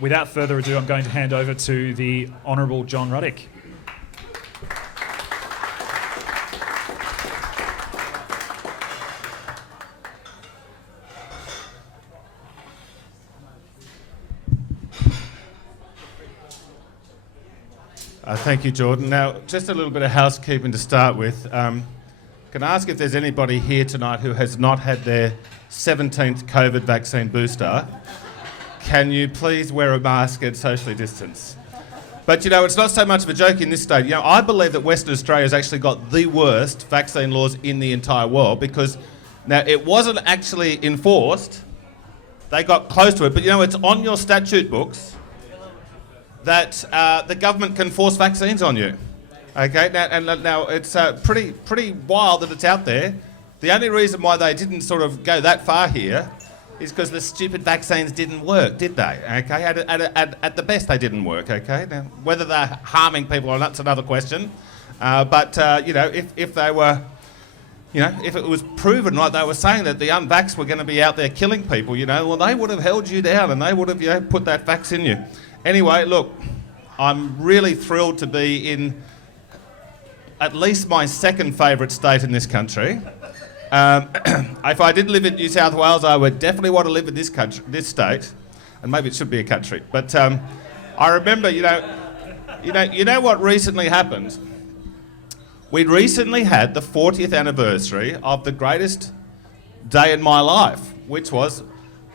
Without further ado, I'm going to hand over to the Honourable John Ruddick. Thank you, Jordan. Now, just a little bit of housekeeping to start with. Can I ask if there's anybody here tonight who has not had their 17th COVID vaccine booster? Can you please wear a mask and socially distance? But, you know, it's not so much of a joke in this state. You know, I believe that Western Australia has actually got the worst vaccine laws in the entire world because, now, it wasn't actually enforced. They got close to it, but, you know, it's on your statute books that the government can force vaccines on you. Okay, now it's pretty wild that it's out there. The only reason why they didn't sort of go that far here is because the stupid vaccines didn't work, did they? Okay, at the best they didn't work. Okay, now whether they're harming people or not, that's another question. But you know, if they were, you know, if it was proven like they were saying that the unvaxxed were going to be out there killing people, you know, well they would have held you down and they would have, you know, put that vax in you. Anyway, look, I'm really thrilled to be in at least my second favourite state in this country. If I did live in New South Wales, I would definitely want to live in this country, this state, and maybe it should be a country. But I remember, you know what recently happened? We recently had the 40th anniversary of the greatest day in my life, which was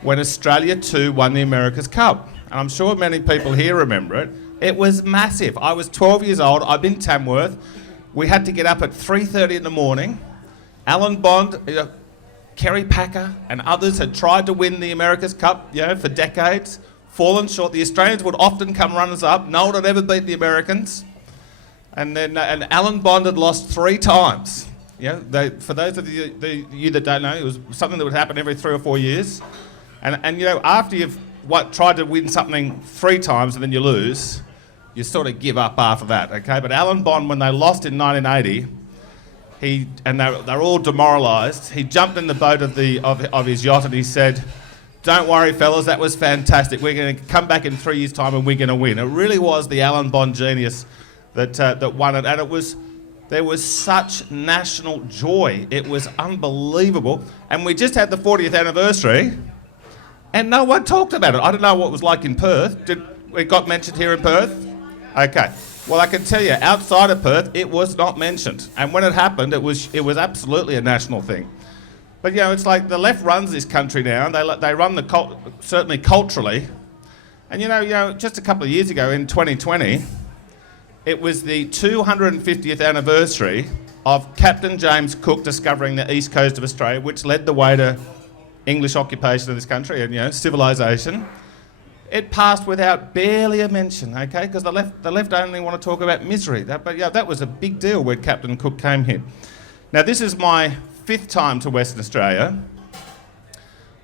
when Australia 2 won the America's Cup. And I'm sure many people here remember it. It was massive. I was 12 years old. I'm in Tamworth. We had to get up at 3:30 in the morning. Alan Bond, Kerry Packer and others had tried to win the America's Cup, you know, for decades, fallen short. The Australians would often come runners-up. No one had ever beat the Americans. And then and Alan Bond had lost 3 times. You know, for those of you that don't know, it was something that would happen every 3 or 4 years. And you know, after you've tried to win something 3 times and then you lose, you sort of give up after that, okay? But Alan Bond, when they lost in 1980, they're all demoralised. He jumped in the boat of his yacht and he said, "Don't worry, fellas, that was fantastic. We're going to come back in 3 years' time and we're going to win." It really was the Alan Bond genius that won it, and there was such national joy. It was unbelievable, and we just had the 40th anniversary. And no one talked about it. I don't know what it was like in Perth. It got mentioned here in Perth? Okay. Well, I can tell you, outside of Perth, it was not mentioned. And when it happened, it was absolutely a national thing. But, you know, it's like the left runs this country now, and they run certainly culturally. And, you know, just a couple of years ago, in 2020, it was the 250th anniversary of Captain James Cook discovering the east coast of Australia, which led the way to English occupation of this country and, you know, civilization. It passed without barely a mention, okay? Because the left only want to talk about misery. But yeah, that was a big deal when Captain Cook came here. Now, this is my 5th time to Western Australia.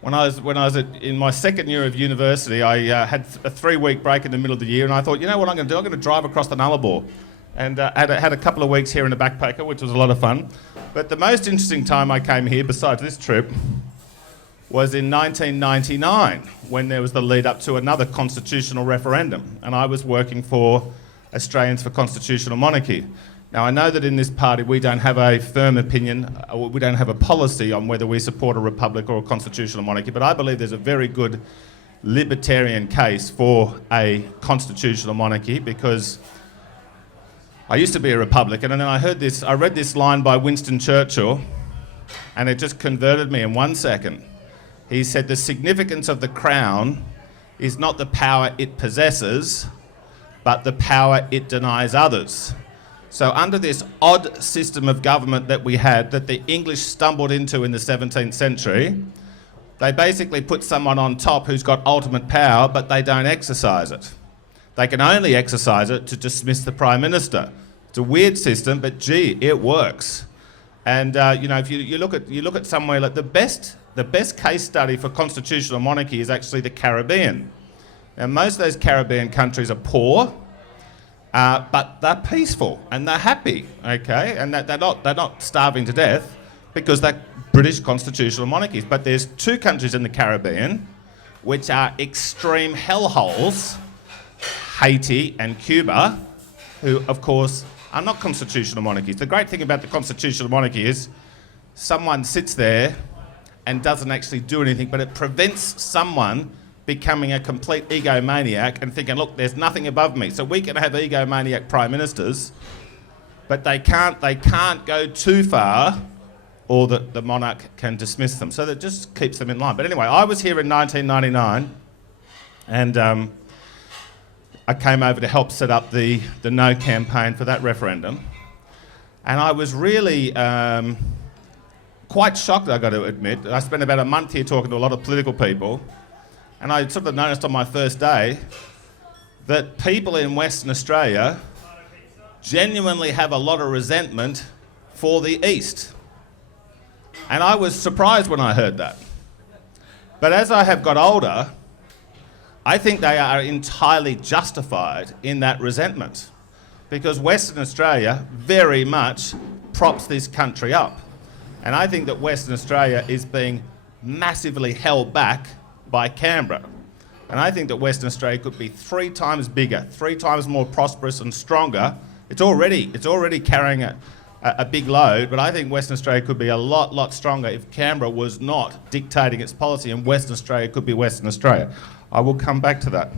When I was in my 2nd year of university, I had a 3-week break in the middle of the year, and I thought, you know what I'm going to do? I'm going to drive across the Nullarbor, and had a couple of weeks here in a backpacker, which was a lot of fun. But the most interesting time I came here, besides this trip, was in 1999, when there was the lead up to another constitutional referendum, and I was working for Australians for Constitutional Monarchy. Now, I know that in this party we don't have a firm opinion, we don't have a policy on whether we support a republic or a constitutional monarchy, but I believe there's a very good libertarian case for a constitutional monarchy, because I used to be a Republican, and then I read this line by Winston Churchill, and it just converted me in 1 second. He said, "The significance of the crown is not the power it possesses, but the power it denies others." So under this odd system of government that we had, that the English stumbled into in the 17th century, they basically put someone on top who's got ultimate power, but they don't exercise it. They can only exercise it to dismiss the Prime Minister. It's a weird system, but gee, it works. And you know, if you look at somewhere like the best case study for constitutional monarchy is actually the Caribbean. Now, most of those Caribbean countries are poor, but they're peaceful and they're happy, okay? And they're not starving to death because they're British constitutional monarchies. But there's 2 countries in the Caribbean which are extreme hellholes, Haiti and Cuba, who, of course, are not constitutional monarchies. The great thing about the constitutional monarchy is someone sits there and doesn't actually do anything, but it prevents someone becoming a complete egomaniac and thinking, look, there's nothing above me. So we can have egomaniac prime ministers, but they can't go too far, or the monarch can dismiss them. So that just keeps them in line. But anyway, I was here in 1999, and I came over to help set up the No campaign for that referendum. And I was really quite shocked, I've got to admit. I spent about a month here talking to a lot of political people, and I sort of noticed on my first day that people in Western Australia genuinely have a lot of resentment for the East. And I was surprised when I heard that. But as I have got older, I think they are entirely justified in that resentment, because Western Australia very much props this country up. And I think that Western Australia is being massively held back by Canberra. And I think that Western Australia could be 3 times bigger, 3 times more prosperous and stronger. It's already carrying a big load, but I think Western Australia could be a lot stronger if Canberra was not dictating its policy, and Western Australia could be Western Australia. I will come back to that.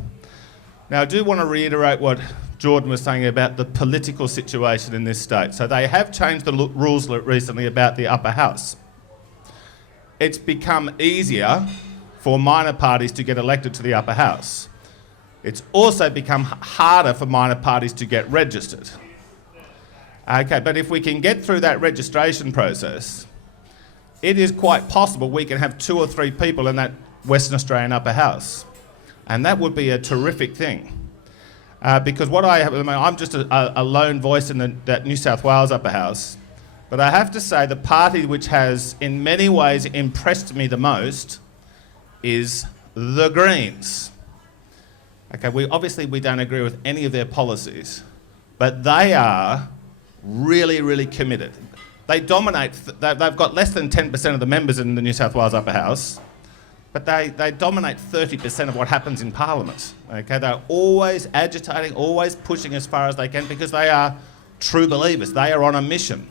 Now, I do want to reiterate what Jordan was saying about the political situation in this state. So they have changed the rules recently about the upper house. It's become easier for minor parties to get elected to the upper house. It's also become harder for minor parties to get registered. Okay, but if we can get through that registration process, it is quite possible we can have 2 or 3 people in that Western Australian upper house. And that would be a terrific thing. Because what I have, I'm just a lone voice in that New South Wales upper house. But I have to say the party which has in many ways impressed me the most is the Greens. Okay, we don't agree with any of their policies, but they are really committed. They dominate, they've got less than 10% of the members in the New South Wales upper house, but they dominate 30% of what happens in Parliament. Okay, they're always agitating, always pushing as far as they can, because they are true believers. They are on a mission.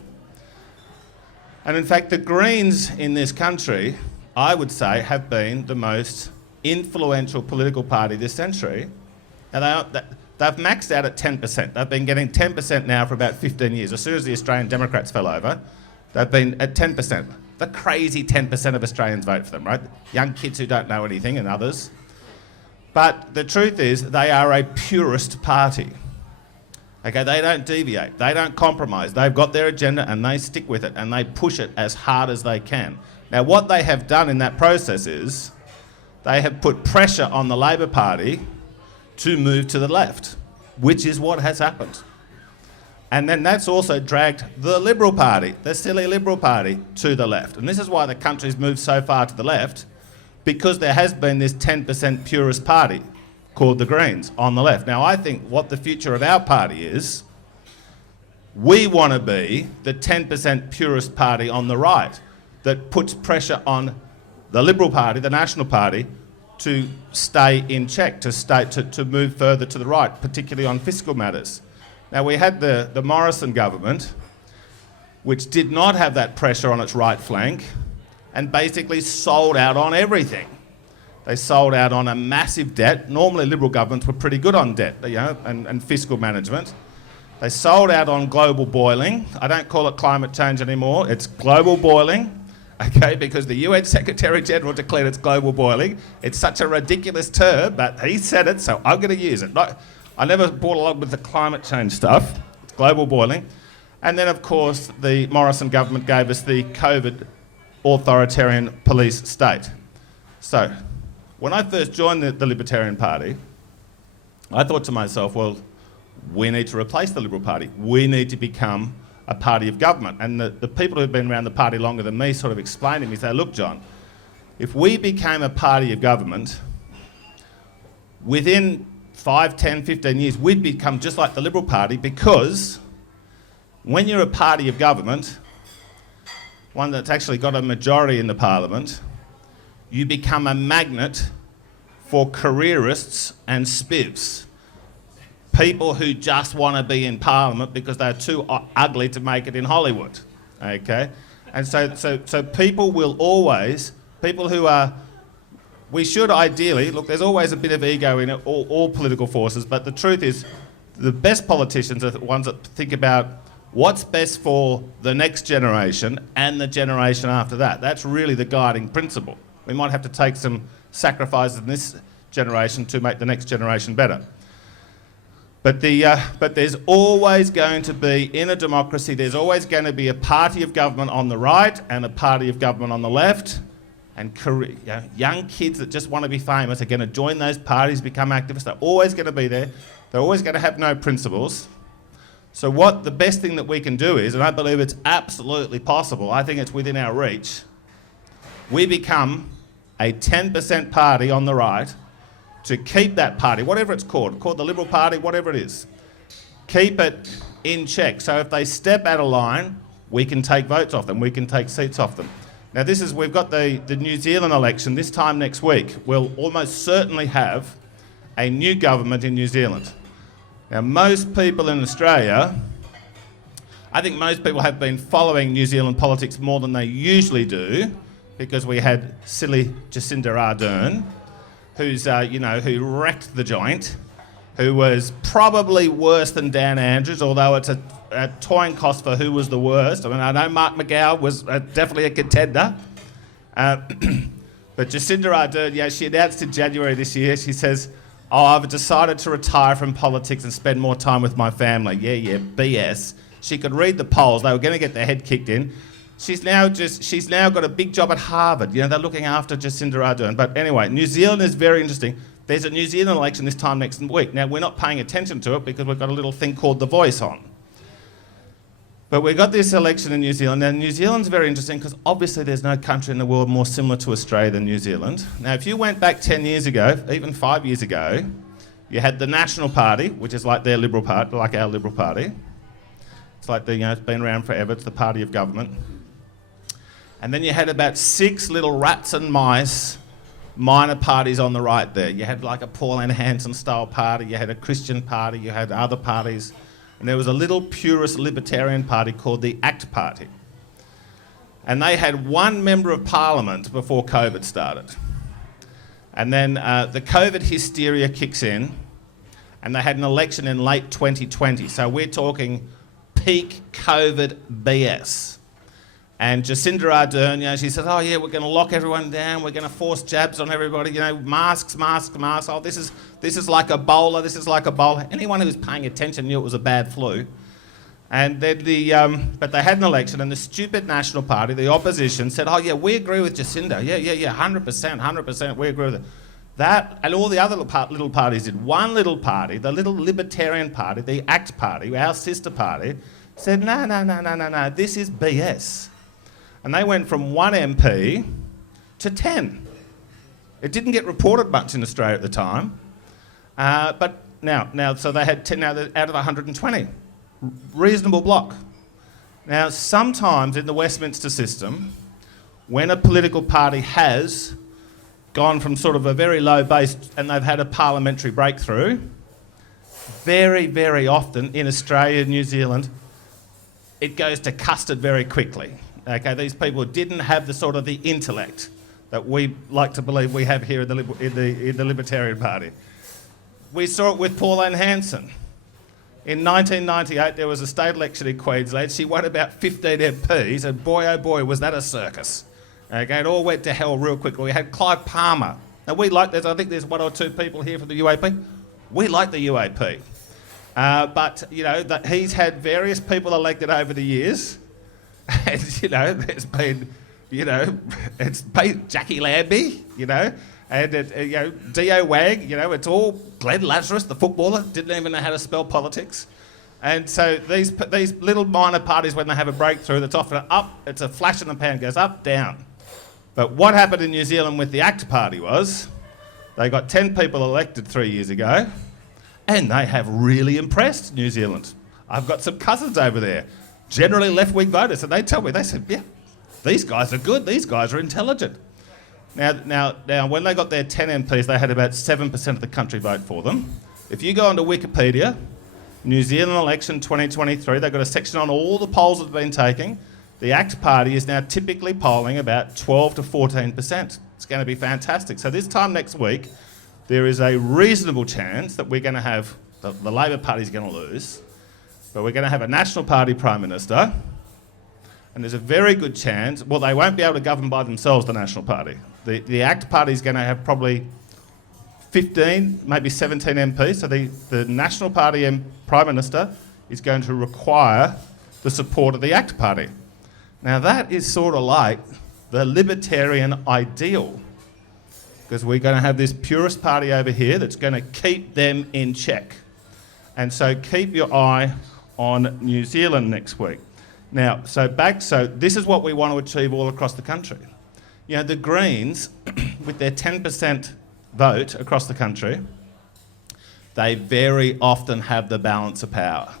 And in fact, the Greens in this country, I would say, have been the most influential political party this century. And they've maxed out at 10%. They've been getting 10% now for about 15 years. As soon as the Australian Democrats fell over, they've been at 10%. The crazy 10% of Australians vote for them, right? Young kids who don't know anything and others. But the truth is, they are a purist party. Okay, they don't deviate, they don't compromise. They've got their agenda and they stick with it, and they push it as hard as they can. Now, what they have done in that process is they have put pressure on the Labor Party to move to the left, which is what has happened. And then that's also dragged the Liberal Party, the silly Liberal Party, to the left. And this is why the country's moved so far to the left, because there has been this 10% purist party called the Greens on the left. Now, I think what the future of our party is, we want to be the 10% purist party on the right that puts pressure on the Liberal Party, the National Party, to stay in check, to move further to the right, particularly on fiscal matters. Now, we had the Morrison government, which did not have that pressure on its right flank, and basically sold out on everything. They sold out on a massive debt. Normally, Liberal governments were pretty good on debt, and fiscal management. They sold out on global boiling. I don't call it climate change anymore. It's global boiling, okay, because the UN Secretary General declared it's global boiling. It's such a ridiculous term, but he said it, so I'm going to use it. I never brought along with the climate change stuff. It's global boiling. And then, of course, the Morrison government gave us the COVID authoritarian police state. So, when I first joined the Libertarian Party, I thought to myself, well, we need to replace the Liberal Party. We need to become a party of government. And the people who've been around the party longer than me sort of explained to me, say, look, John, if we became a party of government, within 5, 10, 15 years, we'd become just like the Liberal Party, because when you're a party of government, one that's actually got a majority in the Parliament, you become a magnet for careerists and spivs. People who just want to be in Parliament because they're too ugly to make it in Hollywood, okay? And so people will always, people who are, we should ideally, look, there's always a bit of ego in all political forces, but the truth is the best politicians are the ones that think about what's best for the next generation and the generation after that. That's really the guiding principle. We might have to take some sacrifices in this generation to make the next generation better. But there's always going to be, in a democracy, there's always going to be a party of government on the right and a party of government on the left. And young kids that just want to be famous are going to join those parties, become activists. They're always going to be there. They're always going to have no principles. So what the best thing that we can do is, and I believe it's absolutely possible, I think it's within our reach, we become a 10% party on the right to keep that party, whatever it's called the Liberal Party, whatever it is, keep it in check. So if they step out of line, we can take votes off them, we can take seats off them. Now we've got the New Zealand election this time next week. We'll almost certainly have a new government in New Zealand. Now most people in Australia, I think most people have been following New Zealand politics more than they usually do, because we had silly Jacinda Ardern, who wrecked the joint, who was probably worse than Dan Andrews, although it's a toying cost for who was the worst. I mean, I know Mark McGowan was definitely a contender. But Jacinda Ardern, she announced in January this year, she says, I've decided to retire from politics and spend more time with my family. Yeah, BS. She could read the polls. They were going to get their head kicked in. She's now got a big job at Harvard. They're looking after Jacinda Ardern. But anyway, New Zealand is very interesting. There's a New Zealand election this time next week. Now, we're not paying attention to it because we've got a little thing called The Voice on. But we've got this election in New Zealand. Now, New Zealand's very interesting because obviously there's no country in the world more similar to Australia than New Zealand. Now, if you went back 10 years ago, even 5 years ago, you had the National Party, which is like their Liberal Party, like our Liberal Party. It's like it's been around forever. It's the party of government. And then you had about 6 little rats and mice minor parties on the right there. You had like a Pauline Hanson style party, you had a Christian party, you had other parties, and there was a little purist Libertarian Party called the ACT Party. And they had one member of Parliament before COVID started. And then the COVID hysteria kicks in, and they had an election in late 2020. So we're talking peak COVID BS. And Jacinda Ardern, she said, we're going to lock everyone down, we're going to force jabs on everybody, masks. Oh, this is like Ebola, Anyone who was paying attention knew it was a bad flu. And then but they had an election, and the stupid National Party, the opposition, said, we agree with Jacinda. Yeah, 100%, we agree with it. That, and all the other little parties did. One little party, the little Libertarian Party, the ACT Party, our sister party, said, no, this is BS. And they went from 1 MP to 10. It didn't get reported much in Australia at the time, but now, so they had 10 now out of 120. Reasonable block. Now, sometimes in the Westminster system, when a political party has gone from sort of a very low base and they've had a parliamentary breakthrough, very, very often in Australia and New Zealand, it goes to custard very quickly. Okay, these people didn't have the sort of the intellect that we like to believe we have here in the Libertarian Party. We saw it with Pauline Hanson. In 1998, there was a state election in Queensland. She won about 15 MPs, and boy, oh boy, was that a circus. Okay, it all went to hell real quickly. We had Clive Palmer. Now, I think there's 1 or 2 people here from the UAP. We like the UAP. But, he's had various people elected over the years. And, there's been, it's been Jackie Lambie, and, Dio Wag, it's all Glenn Lazarus, the footballer, didn't even know how to spell politics. And so these little minor parties, when they have a breakthrough, that's often up, it's a flash in the pan, goes up, down. But what happened in New Zealand with the ACT Party was they got 10 people elected 3 years ago, and they have really impressed New Zealand. I've got some cousins over there, generally left-wing voters, and they tell me, they said, yeah, these guys are good, these guys are intelligent. Now, when they got their 10 MPs, they had about 7% of the country vote for them. If you go onto Wikipedia, New Zealand election 2023, they've got a section on all the polls that have been taken. The ACT Party is now typically polling about 12 to 14%. It's going to be fantastic. So this time next week, there is a reasonable chance that we're going to have, the Labor Party's going to lose, but we're going to have a National Party Prime Minister, and there's a very good chance, well, they won't be able to govern by themselves, the National Party. The ACT Party is going to have probably 15, maybe 17 MPs, so the National Party Prime Minister is going to require the support of the ACT Party. Now that is sort of like the libertarian ideal, because we're going to have this purist party over here that's going to keep them in check. And so keep your eye on New Zealand next week. Now, so this is what we want to achieve all across the country. You know, the Greens, with their 10% vote across the country, they very often have the balance of power.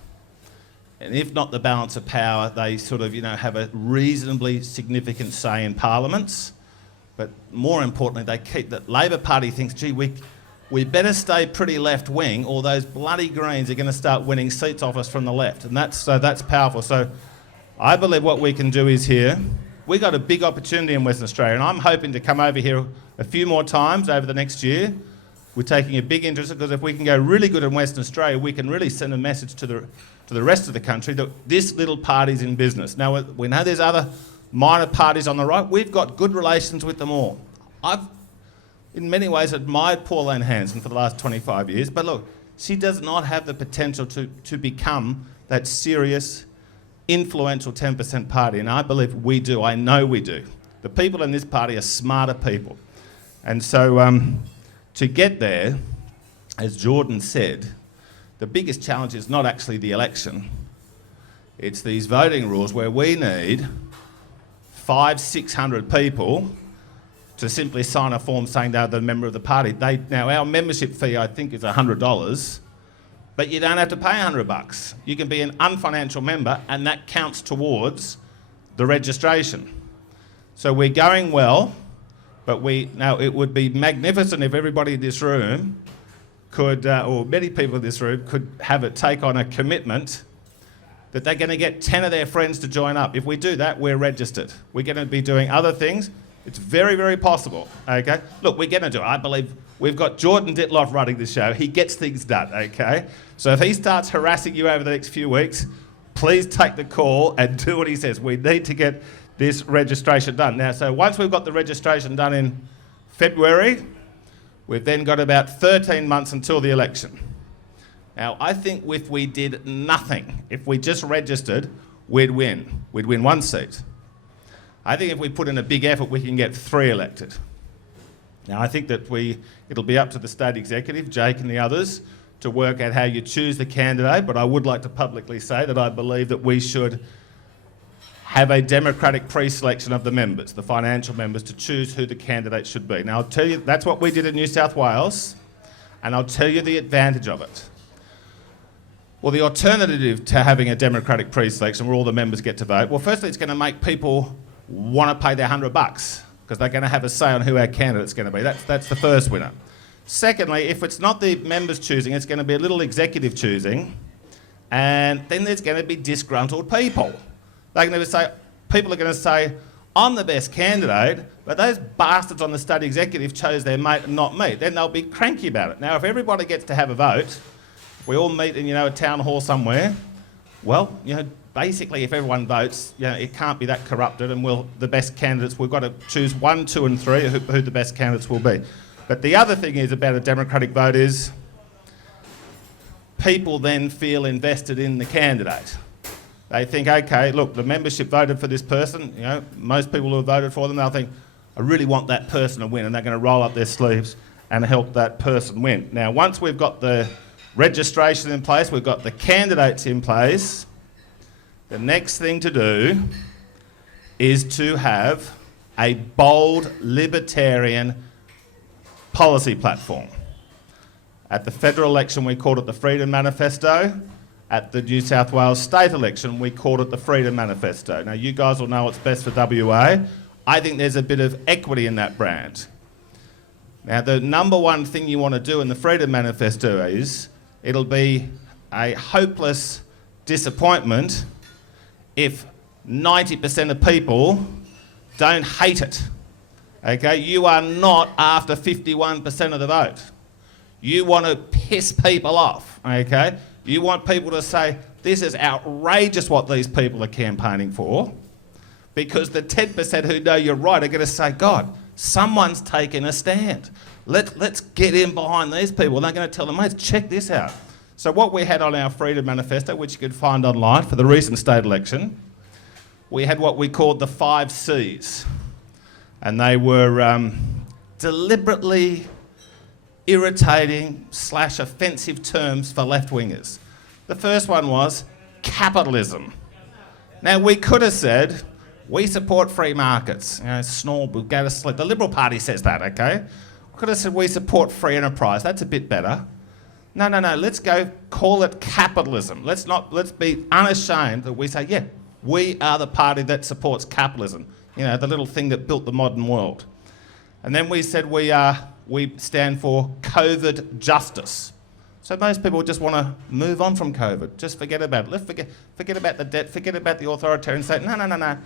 And if not the balance of power, they sort of, have a reasonably significant say in parliaments. But more importantly, the Labor Party thinks, gee, we better stay pretty left-wing, or those bloody Greens are going to start winning seats off us from the left. And that's powerful. So I believe what we can do is here, we got a big opportunity in Western Australia, and I'm hoping to come over here a few more times over the next year. We're taking a big interest, because if we can go really good in Western Australia, we can really send a message to the rest of the country that this little party's in business. Now, we know there's other minor parties on the right. We've got good relations with them all. I've, in many ways, admired Pauline Hanson for the last 25 years, but look, she does not have the potential to become that serious, influential 10% party, and I believe we do. I know we do. The people in this party are smarter people. And so to get there, as Jordan said, the biggest challenge is not actually the election. It's these voting rules where we need 500-600 people to simply sign a form saying they're the member of the party. Now, our membership fee, I think, is $100, but you don't have to pay $100. You can be an unfinancial member, and that counts towards the registration. So we're going well, but now it would be magnificent if everybody in this room could, or many people in this room, could take on a commitment that they're going to get 10 of their friends to join up. If we do that, we're registered. We're going to be doing other things. It's very, very possible, okay? Look, we're going to do it. I believe we've got Jordan Ditloff running the show. He gets things done, okay? So if he starts harassing you over the next few weeks, please take the call and do what he says. We need to get this registration done. Now, so once we've got the registration done in February, we've then got about 13 months until the election. Now, I think if we did nothing, if we just registered, we'd win. We'd win one seat. I think if we put in a big effort, we can get 3 elected. Now, I think that it'll be up to the state executive, Jake and the others, to work out how you choose the candidate, but I would like to publicly say that I believe that we should have a democratic pre-selection of the members, the financial members, to choose who the candidate should be. Now, I'll tell you, that's what we did in New South Wales, and I'll tell you the advantage of it. Well, the alternative to having a democratic pre-selection where all the members get to vote, well, firstly, it's going to make people want to pay their $100 because they're going to have a say on who our candidate's going to be. That's the first winner. Secondly, if it's not the members choosing, it's going to be a little executive choosing, and then there's going to be disgruntled people. People are going to say, I'm the best candidate, but those bastards on the state executive chose their mate and not me. Then they'll be cranky about it. Now, if everybody gets to have a vote, we all meet in, a town hall somewhere, well, basically if everyone votes, it can't be that corrupted, and the best candidates, we've got to choose 1, 2 and 3 who the best candidates will be. But the other thing is about a democratic vote is people then feel invested in the candidate. They think, okay, look, the membership voted for this person, most people who have voted for them, they'll think, I really want that person to win, and they're going to roll up their sleeves and help that person win. Now, once we've got the registration in place, we've got the candidates in place, the next thing to do is to have a bold libertarian policy platform. At the federal election, we called it the Freedom Manifesto. At the New South Wales state election, we called it the Freedom Manifesto. Now, you guys will know what's best for WA. I think there's a bit of equity in that brand. Now, the number one thing you want to do in the Freedom Manifesto is it'll be a hopeless disappointment if 90% of people don't hate it. Okay, you are not after 51% of the vote. You want to piss people off, okay? You want people to say, this is outrageous what these people are campaigning for, because the 10% who know you're right are going to say, God, someone's taken a stand. Let's get in behind these people. And they're going to tell them, mate, check this out. So what we had on our Freedom Manifesto, which you could find online for the recent state election, we had what we called the 5 Cs. And they were deliberately irritating / offensive terms for left-wingers. The first one was capitalism. Now, we could have said, we support free markets. You know, snore, we'll go to sleep. The Liberal Party says that, okay? We could have said we support free enterprise. That's a bit better. No, let's go call it capitalism. Let's be unashamed that we say, yeah, we are the party that supports capitalism. You know, the little thing that built the modern world. And then we said we stand for COVID justice. So most people just want to move on from COVID. Just forget about it. Let's forget about the debt, forget about the authoritarian state. No.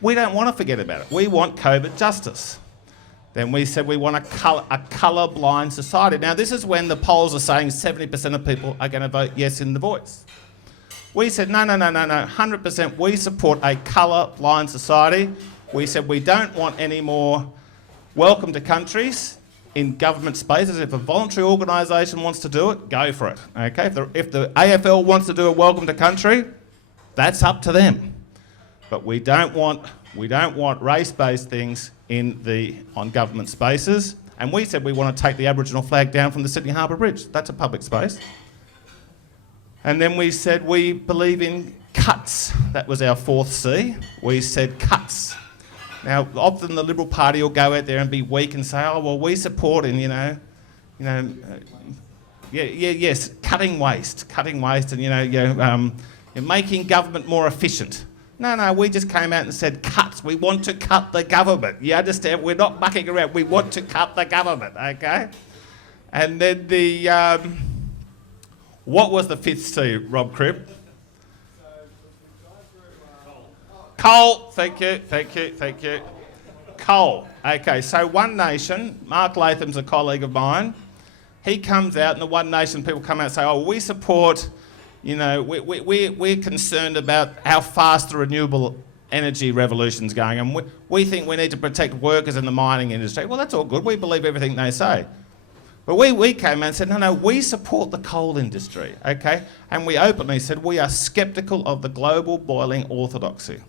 We don't want to forget about it. We want COVID justice. Then we said we want a colour-blind society. Now, this is when the polls are saying 70% of people are going to vote yes in the Voice. We said, no, 100% we support a colour-blind society. We said we don't want any more welcome to countries in government spaces. If a voluntary organisation wants to do it, go for it. Okay? If the AFL wants to do a welcome to country, that's up to them. But we don't want race-based things on government spaces. And we said we want to take the Aboriginal flag down from the Sydney Harbour Bridge. That's a public space. And then we said we believe in cuts. That was our 4th C. We said cuts. Now, often the Liberal Party will go out there and be weak and say, oh, well, we support in, yes, cutting waste and, making government more efficient. No, we just came out and said cuts. We want to cut the government. You understand? We're not mucking around. We want to cut the government, okay? And then what was the 5th C, Rob Cribb? Coal. Thank you. Coal. Okay, so One Nation, Mark Latham's a colleague of mine. He comes out and the One Nation people come out and say, oh, we support, we're concerned about how fast the renewable energy revolution's going, and we think we need to protect workers in the mining industry. Well, that's all good. We believe everything they say. But we came out and said, no, we support the coal industry, okay? And we openly said we are sceptical of the global boiling orthodoxy.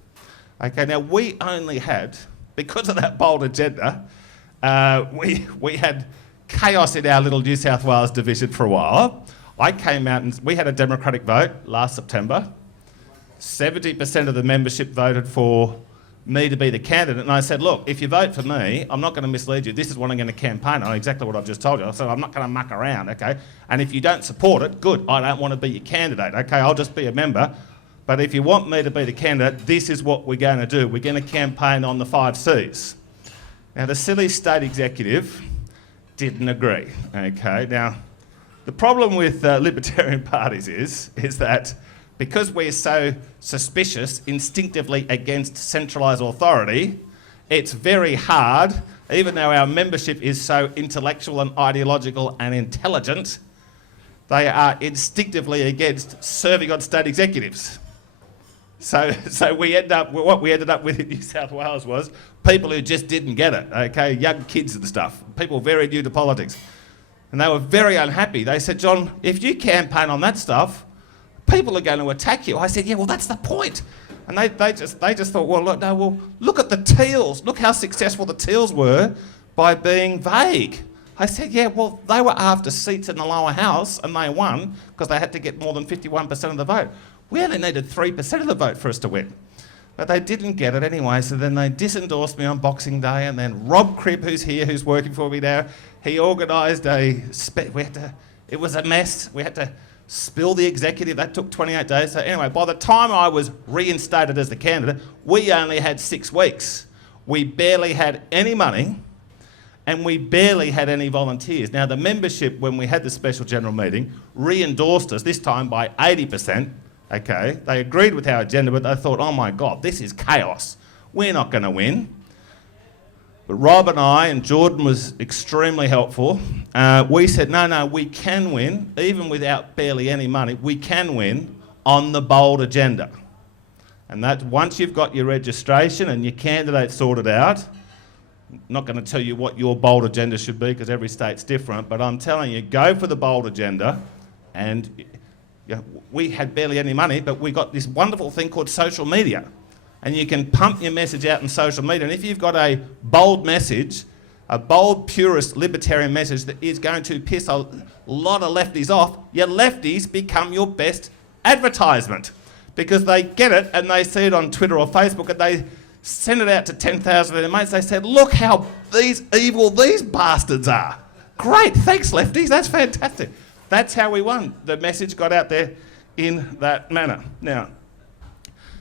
Okay, now we only had, because of that bold agenda, we had chaos in our little New South Wales division for a while. I came out and we had a democratic vote last September. 70% of the membership voted for me to be the candidate, and I said, look, if you vote for me, I'm not going to mislead you. This is what I'm going to campaign on, exactly what I've just told you. I said, I'm not going to muck around, okay? And if you don't support it, good, I don't want to be your candidate, okay? I'll just be a member. But if you want me to be the candidate, this is what we're going to do. We're going to campaign on the 5 Cs. Now, the silly state executive didn't agree, okay? Now, the problem with libertarian parties is that because we're so suspicious instinctively against centralised authority, it's very hard, even though our membership is so intellectual and ideological and intelligent, they are instinctively against serving on state executives. So what we ended up with in New South Wales was people who just didn't get it, okay, young kids and stuff, people very new to politics. And they were very unhappy. They said, John, if you campaign on that stuff, people are going to attack you. I said, yeah, well, that's the point. And they just thought, well, look at the Teals. Look how successful the Teals were by being vague. I said, yeah, well, they were after seats in the lower house and they won because they had to get more than 51% of the vote. We only needed 3% of the vote for us to win. But they didn't get it anyway, so then they disendorsed me on Boxing Day, and then Rob Cribb, who's here, who's working for me now, he organised it was a mess. We had to spill the executive. That took 28 days. So anyway, by the time I was reinstated as the candidate, we only had 6 weeks. We barely had any money, and we barely had any volunteers. Now, the membership, when we had the special general meeting, re-endorsed us, this time by 80%, okay? They agreed with our agenda, but they thought, oh my God, this is chaos. We're not going to win. But Rob and I, and Jordan was extremely helpful, we said, no, we can win, even without barely any money, we can win on the bold agenda. And that once you've got your registration and your candidate sorted out, I'm not going to tell you what your bold agenda should be because every state's different, but I'm telling you, go for the bold agenda. And you know, we had barely any money, but we got this wonderful thing called social media. And you can pump your message out in social media. And if you've got a bold message, a bold, purist, libertarian message that is going to piss a lot of lefties off, your lefties become your best advertisement because they get it and they see it on Twitter or Facebook and they send it out to 10,000 of their mates. They said, look how evil these bastards are. Great, thanks lefties, that's fantastic. That's how we won. The message got out there in that manner. Now,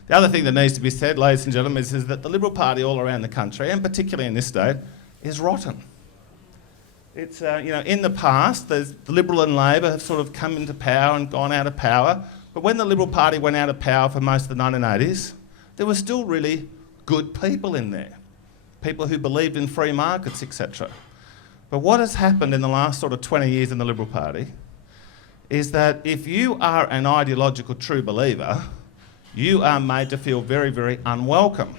the other thing that needs to be said, ladies and gentlemen, is that the Liberal Party all around the country, and particularly in this state, is rotten. It's, in the past, the Liberal and Labor have sort of come into power and gone out of power, but when the Liberal Party went out of power for most of the 1980s, there were still really good people in there, people who believed in free markets, etc. But what has happened in the last sort of 20 years in the Liberal Party is that if you are an ideological true believer, you are made to feel very, very unwelcome.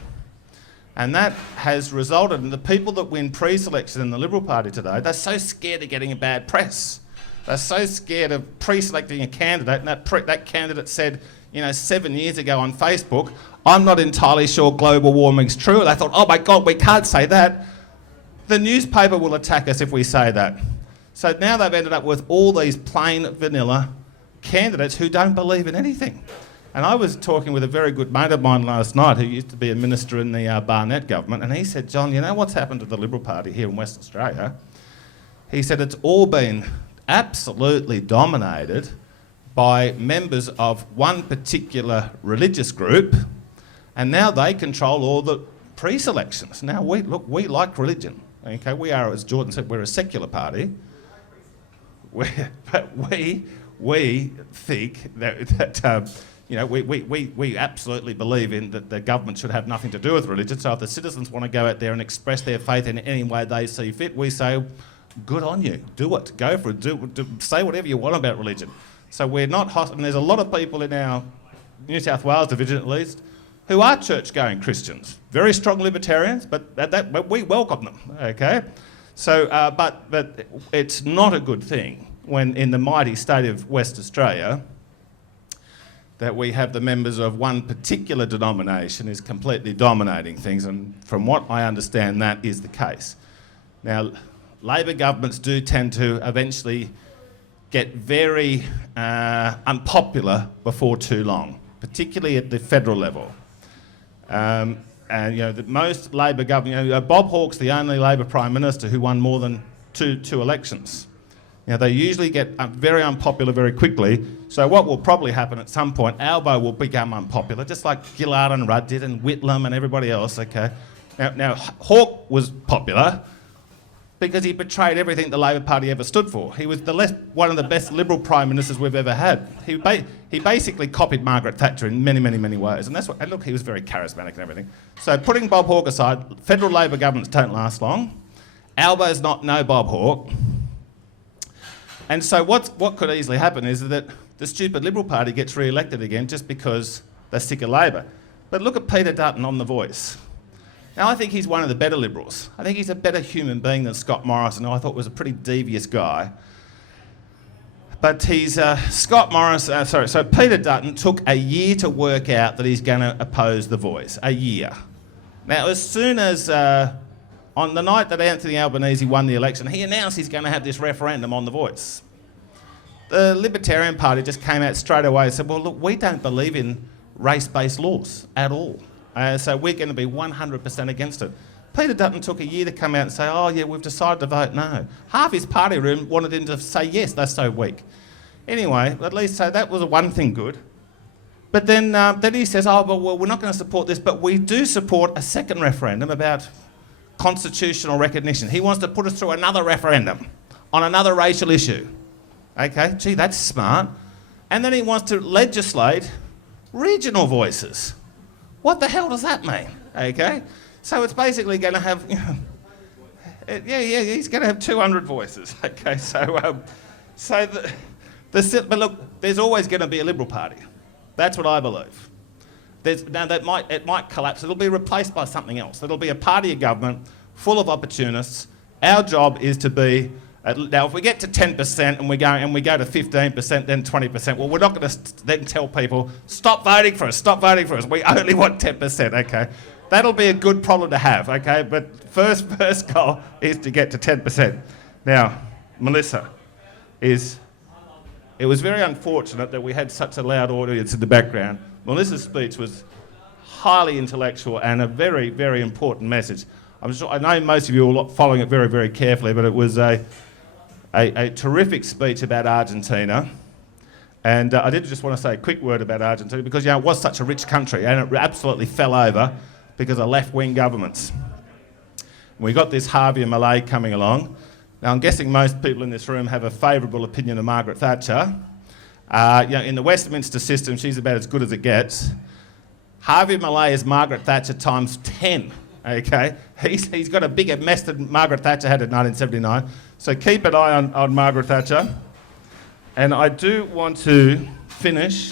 And that has resulted in the people that win pre-selection in the Liberal Party today, they're so scared of getting a bad press. They're so scared of pre-selecting a candidate, and that candidate said, 7 years ago on Facebook, I'm not entirely sure global warming's true. And I thought, oh my God, we can't say that. The newspaper will attack us if we say that. So now they've ended up with all these plain vanilla candidates who don't believe in anything. And I was talking with a very good mate of mine last night who used to be a minister in the Barnett government, and he said, John, you know what's happened to the Liberal Party here in Western Australia? He said it's all been absolutely dominated by members of one particular religious group, and now they control all the pre-selections. Now, we like religion. Okay, we are, as Jordan said, we're a secular party. But we think that we absolutely believe in that the government should have nothing to do with religion. So if the citizens want to go out there and express their faith in any way they see fit, we say, good on you, do it, go for it, say whatever you want about religion. So we're not hostile, and there's a lot of people in our New South Wales division at least, who are church-going Christians, very strong libertarians, but we welcome them, okay? So, but it's not a good thing when in the mighty state of West Australia that we have the members of one particular denomination is completely dominating things, and from what I understand, that is the case. Now, Labor governments do tend to eventually get very unpopular before too long, particularly at the federal level. And most Labor government, Bob Hawke's the only Labor Prime Minister who won more than two elections. They usually get very unpopular very quickly. So what will probably happen at some point, Albo will become unpopular, just like Gillard and Rudd did, and Whitlam and everybody else, okay? Now Hawke was popular because he betrayed everything the Labor Party ever stood for. He was one of the best Liberal Prime Ministers we've ever had. He basically copied Margaret Thatcher in many, many, many ways. And look, he was very charismatic and everything. So putting Bob Hawke aside, federal Labor governments don't last long. Albo's not no Bob Hawke. And so what could easily happen is that the stupid Liberal Party gets re-elected again just because they're sick of Labor. But look at Peter Dutton on The Voice. Now, I think he's one of the better Liberals. I think he's a better human being than Scott Morrison, who I thought was a pretty devious guy. But he's so Peter Dutton took a year to work out that he's going to oppose The Voice. A year. Now, as soon as on the night that Anthony Albanese won the election, he announced he's going to have this referendum on The Voice. The Libertarian Party just came out straight away and said, well, look, we don't believe in race-based laws at all. So we're going to be 100% against it. Peter Dutton took a year to come out and say, oh yeah, we've decided to vote no. Half his party room wanted him to say yes, they're so weak. Anyway, at least so that was one thing good. But then he says, oh, well, we're not going to support this, but we do support a second referendum about constitutional recognition. He wants to put us through another referendum on another racial issue. Okay, gee, that's smart. And then he wants to legislate regional voices. What the hell does that mean? Okay, so it's basically going to have, he's going to have 200 voices. Okay, but look, there's always going to be a Liberal Party. That's what I believe. It might collapse. It'll be replaced by something else. It'll be a party of government full of opportunists. Our job is to be. Now, if we get to 10% and we go to 15%, then 20%. Well, we're not going to then tell people stop voting for us. Stop voting for us. We only want 10%. Okay, that'll be a good problem to have. Okay, but first goal is to get to 10%. Now, Melissa It was very unfortunate that we had such a loud audience in the background. Melissa's speech was highly intellectual and a very, very important message. I know most of you are following it very, very carefully, but it was a terrific speech about Argentina. And I did just want to say a quick word about Argentina because it was such a rich country and it absolutely fell over because of left-wing governments. We got this Javier Milei coming along. Now, I'm guessing most people in this room have a favourable opinion of Margaret Thatcher. In the Westminster system, she's about as good as it gets. Javier Milei is Margaret Thatcher times 10, okay? He's got a bigger mess than Margaret Thatcher had in 1979. So keep an eye on Margaret Thatcher. And I do want to finish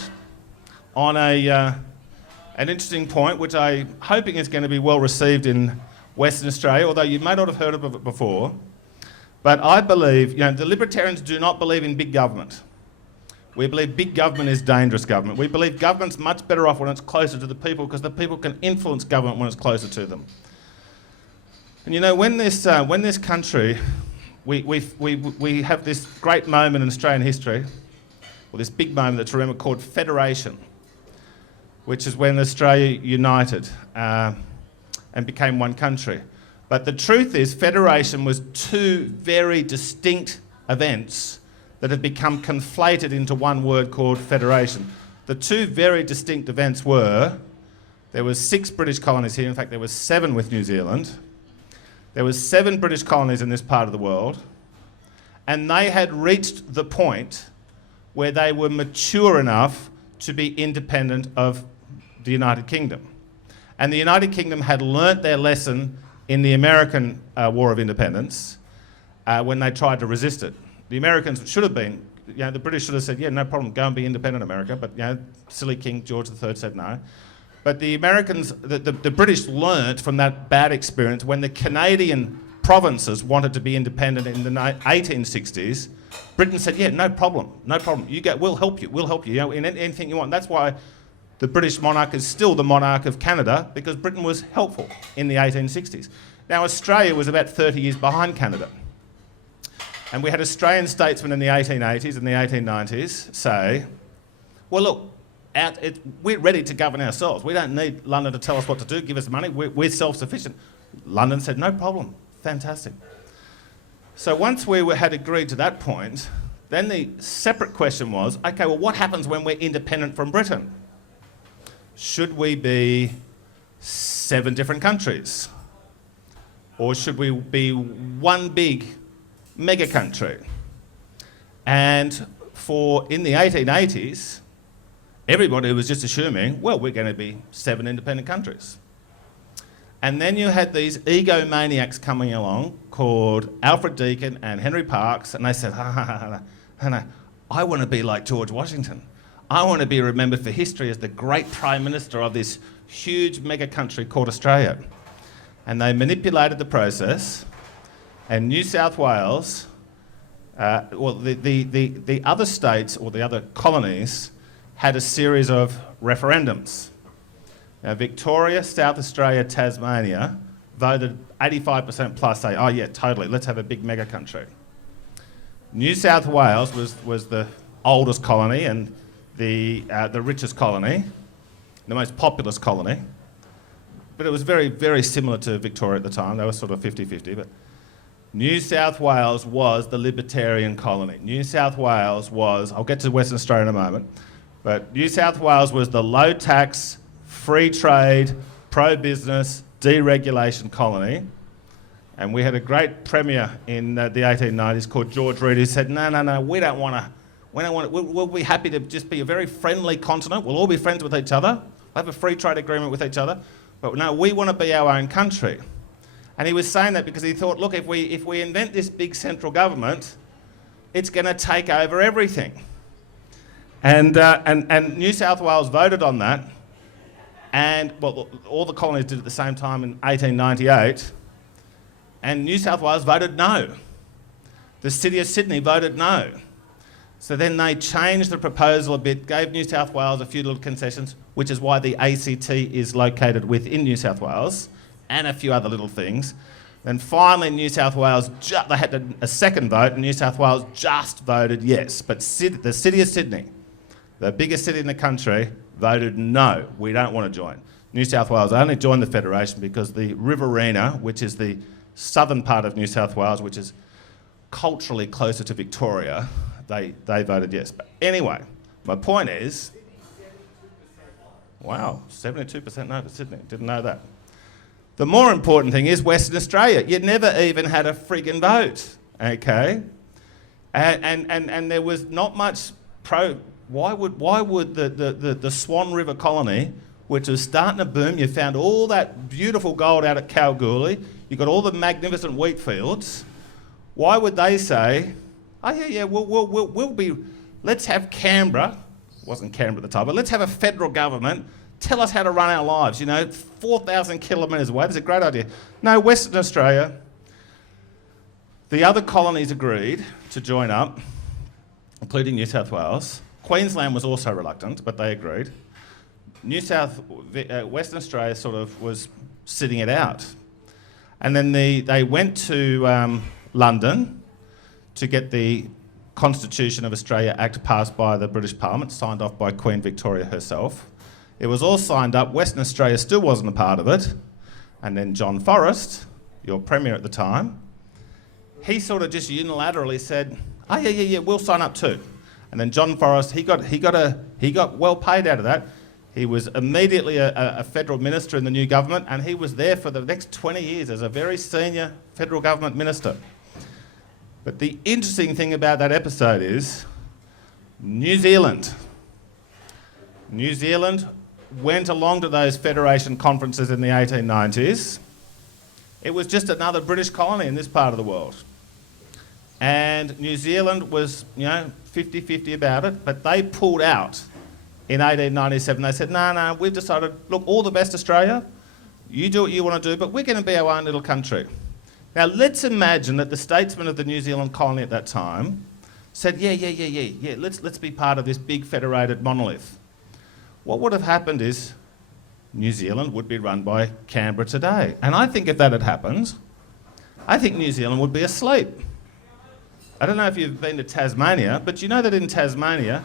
on an interesting point, which I'm hoping is going to be well received in Western Australia, although you may not have heard of it before. But I believe, the Libertarians do not believe in big government. We believe big government is dangerous government. We believe government's much better off when it's closer to the people because the people can influence government when it's closer to them. And when this country, we have this great moment in Australian history, or this big moment that's remembered called Federation, which is when Australia united and became one country. But the truth is, Federation was two very distinct events that have become conflated into one word called Federation. The two very distinct events were, there was 6 British colonies here, in fact there was 7 with New Zealand. There was 7 British colonies in this part of the world, and they had reached the point where they were mature enough to be independent of the United Kingdom. And the United Kingdom had learnt their lesson in the American War of Independence when they tried to resist it. The Americans should have been, the British should have said, yeah, no problem, go and be independent, America, but silly King George III said no. But the Americans, the British learnt from that bad experience when the Canadian provinces wanted to be independent in the 1860s. Britain said, yeah, no problem, you go, we'll help you, in anything you want. That's why the British monarch is still the monarch of Canada, because Britain was helpful in the 1860s. Now, Australia was about 30 years behind Canada. And we had Australian statesmen in the 1880s and the 1890s say, well, look, we're ready to govern ourselves. We don't need London to tell us what to do, give us money, we're self-sufficient. London said, no problem, fantastic. So once we had agreed to that point, then the separate question was, okay, well, what happens when we're independent from Britain? Should we be 7 different countries? Or should we be one big mega country? And in the 1880s, everybody was just assuming, well, we're going to be 7 independent countries. And then you had these egomaniacs coming along called Alfred Deakin and Henry Parkes, and they said, I want to be like George Washington. I want to be remembered for history as the great Prime Minister of this huge mega country called Australia. And they manipulated the process, and New South Wales, the other states or the other colonies had a series of referendums. Now, Victoria, South Australia, Tasmania voted 85% plus say, oh yeah, totally, let's have a big mega country. New South Wales was the oldest colony and the richest colony, the most populous colony, but it was very, very similar to Victoria at the time. They were sort of 50-50, but New South Wales was the Libertarian colony. New South Wales was, I'll get to Western Australia in a moment, But New South Wales was the low tax, free trade, pro-business, deregulation colony. And we had a great premier in the 1890s called George Reed who said, no, we don't want to. We'll be happy to just be a very friendly continent. We'll all be friends with each other. We'll have a free trade agreement with each other. But no, we want to be our own country. And he was saying that because he thought, look, if we invent this big central government, it's going to take over everything. And New South Wales voted on that. And, well, all the colonies did at the same time in 1898. And New South Wales voted no. The city of Sydney voted no. So then they changed the proposal a bit, gave New South Wales a few little concessions, which is why the ACT is located within New South Wales, and a few other little things. Then finally New South Wales, they had a second vote, and New South Wales just voted yes. But the city of Sydney, the biggest city in the country, voted no, we don't want to join. New South Wales only joined the Federation because the Riverina, which is the southern part of New South Wales, which is culturally closer to Victoria, they voted yes. But anyway, my point is, wow, 72% no for Sydney, didn't know that. The more important thing is Western Australia. You never even had a friggin' vote, okay? And there was not much why would the Swan River colony, which was starting to boom, you found all that beautiful gold out at Kalgoorlie, you got all the magnificent wheat fields, why would they say, oh yeah, we'll be, let's have Canberra, it wasn't Canberra at the time, but let's have a federal government, tell us how to run our lives, 4,000 kilometres away, that's a great idea. No, Western Australia, the other colonies agreed to join up, including New South Wales. Queensland was also reluctant, but they agreed. Western Australia sort of was sitting it out. And then they went to London to get the Constitution of Australia Act passed by the British Parliament, signed off by Queen Victoria herself. It was all signed up. Western Australia still wasn't a part of it. And then John Forrest, your Premier at the time, he sort of just unilaterally said, oh yeah, we'll sign up too. And then John Forrest, he got well paid out of that. He was immediately a federal minister in the new government, and he was there for the next 20 years as a very senior federal government minister. But the interesting thing about that episode is New Zealand. New Zealand went along to those federation conferences in the 1890s. It was just another British colony in this part of the world. And New Zealand was, 50-50 about it, but they pulled out in 1897. They said, no, we've decided, look, all the best Australia, you do what you want to do, but we're going to be our own little country. Now, let's imagine that the statesmen of the New Zealand colony at that time said, yeah, let's be part of this big federated monolith. What would have happened is New Zealand would be run by Canberra today. And I think if that had happened, I think New Zealand would be asleep. I don't know if you've been to Tasmania, but you know that in Tasmania,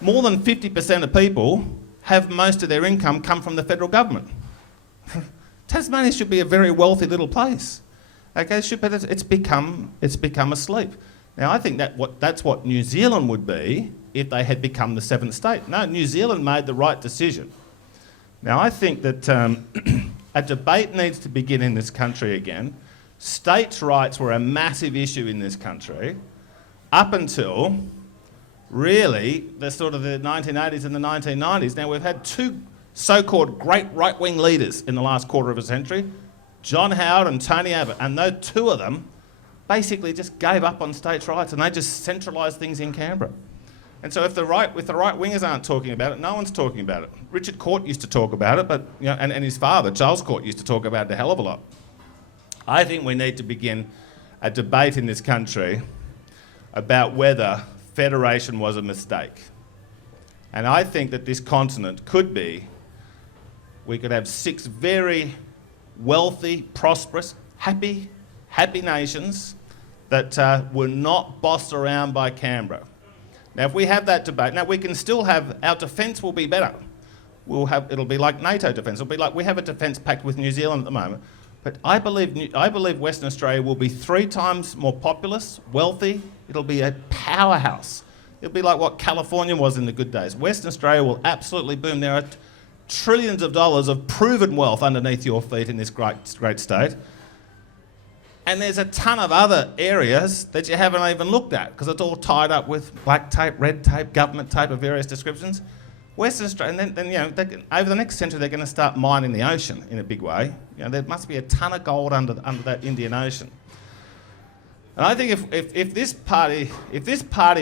more than 50% of people have most of their income come from the federal government. Tasmania should be a very wealthy little place. Okay, but it's become asleep. Now, I think that's what New Zealand would be if they had become the seventh state. No, New Zealand made the right decision. Now, I think that a debate needs to begin in this country again. States' rights were a massive issue in this country up until really the 1980s and the 1990s. Now, we've had two so-called great right-wing leaders in the last quarter of a century, John Howard and Tony Abbott, and those two of them basically just gave up on states' rights and they just centralised things in Canberra. And so if the right-wingers aren't talking about it, no one's talking about it. Richard Court used to talk about it, but and his father, Charles Court, used to talk about it a hell of a lot. I think we need to begin a debate in this country about whether federation was a mistake. And I think that this continent we could have 6 very wealthy, prosperous, happy nations that were not bossed around by Canberra. Now, if we have that debate, now we can still have, our defence will be better. It'll be like NATO defence. It'll be like we have a defence pact with New Zealand at the moment. But I believe Western Australia will be 3 times more populous, wealthy. It'll be a powerhouse. It'll be like what California was in the good days. Western Australia will absolutely boom. There are trillions of dollars of proven wealth underneath your feet in this great state. And there's a ton of other areas that you haven't even looked at because it's all tied up with black tape, red tape, government tape of various descriptions. Western Australia, and then you know, over the next century, they're going to start mining the ocean in a big way. You know, there must be a ton of gold under that Indian Ocean. And I think if this party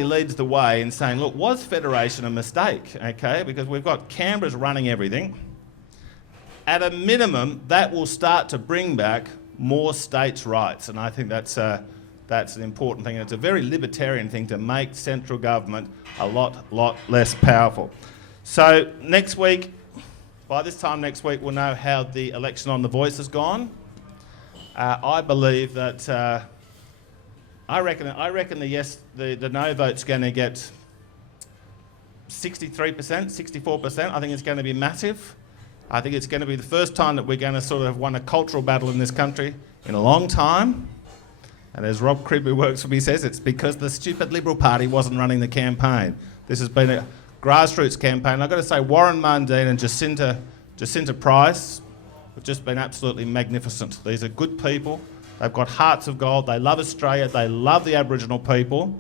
leads the way in saying, look, was federation a mistake? Okay, because we've got Canberra's running everything. At a minimum, that will start to bring back more states' rights, and I think that's an important thing. It's a very libertarian thing to make central government a lot less powerful. So next week, by this time next week, we'll know how the election on The Voice has gone. I believe that I reckon the no vote's going to get 63%, 64%. I think it's going to be massive. I think it's going to be the first time that we're going to sort of have won a cultural battle in this country in a long time. And as Rob Cribb, who works for me, says, it's because the stupid Liberal Party wasn't running the campaign. This has been a grassroots campaign. I've got to say, Warren Mundine and Jacinta Price have just been absolutely magnificent. These are good people. They've got hearts of gold. They love Australia. They love the Aboriginal people.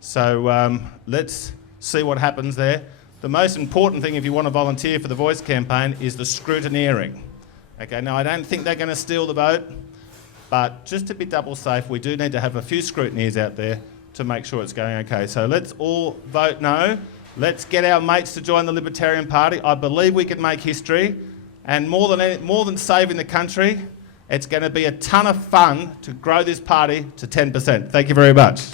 So let's see what happens there. The most important thing, if you want to volunteer for the Voice campaign, is the scrutineering. Okay, now I don't think they're going to steal the vote, but just to be double safe, we do need to have a few scrutineers out there to make sure it's going okay. So let's all vote no. Let's get our mates to join the Libertarian Party. I believe we can make history, and more than saving the country, it's going to be a ton of fun to grow this party to 10%. Thank you very much.